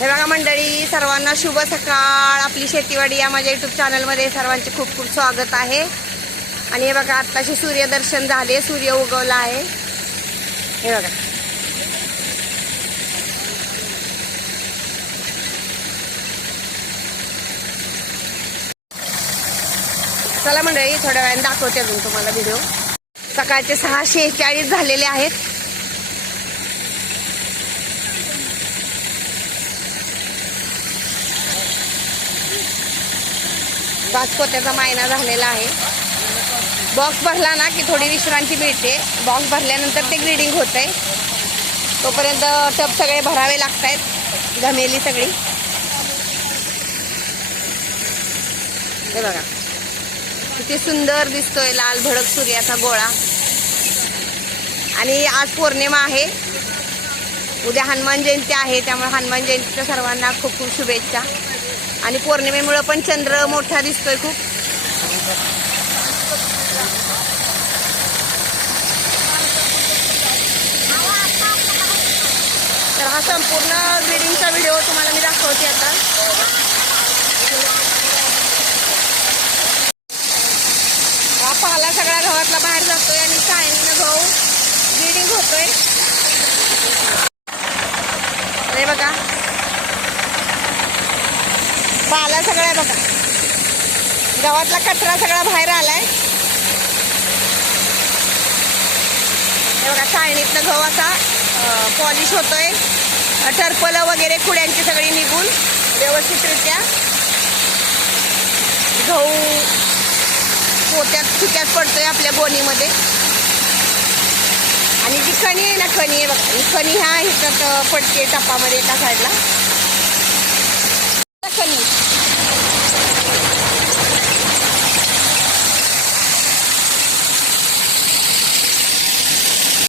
हे बघा मंडळी, सर्वांना शुभ सकाळ. आपली शेतीवाडी या माझ्या यूट्यूब चॅनलमध्ये सर्वांचे खूप खूप स्वागत आहे. आणि हे बघा आत्ताशी सूर्यदर्शन झाले, सूर्य उगवला आहे. हे बघा चला मंडळी, थोड्या वेळाने दाखवते अजून तुम्हाला व्हिडिओ. सकाळचे 6:46 झालेले आहेत. बाजपोत्याचा मायना झालेला आहे. बॉक्स भरला ना की थोडी विश्रांती मिळते. बॉक्स भरल्यानंतर ते ग्रीडिंग होतंय. तोपर्यंत टब सगळे भरावे लागत आहेत, घमेली सगळी. हे बघा किती सुंदर दिसतोय लाल भडक सूर्याचा गोळा. आणि आज पौर्णिमा आहे, उद्या हनुमान जयंती आहे. त्यामुळे हनुमान जयंतीच्या सर्वांना खूप खूप शुभेच्छा. आणि पौर्णिमेमुळे पण चंद्र मोठा दिसतोय खूप. तर हा संपूर्ण ग्रीडिंगचा व्हिडिओ तुम्हाला मी दाखवते आता. हा पाला सगळा गव्हातला बाहेर जातोय आणि चाळणीनं गहू ग्रीडिंग होतोय. हे बघा पाला सगळा बघा, गव्हातला कचरा सगळा बाहेर आलाय. हे बघा चाळणीतनं गहू असा पॉलिश होतोय. टरपलं वगैरे कुड्यांची सगळी निघून व्यवस्थितरित्या गहू पोत्यात सुक्यात पडतोय आपल्या गोणीमध्ये. आणि जी खणी आहे ना, खणी आहे बघा, ही खणी ह्या ह्याच्यात पडते टपामध्ये एका साईडला.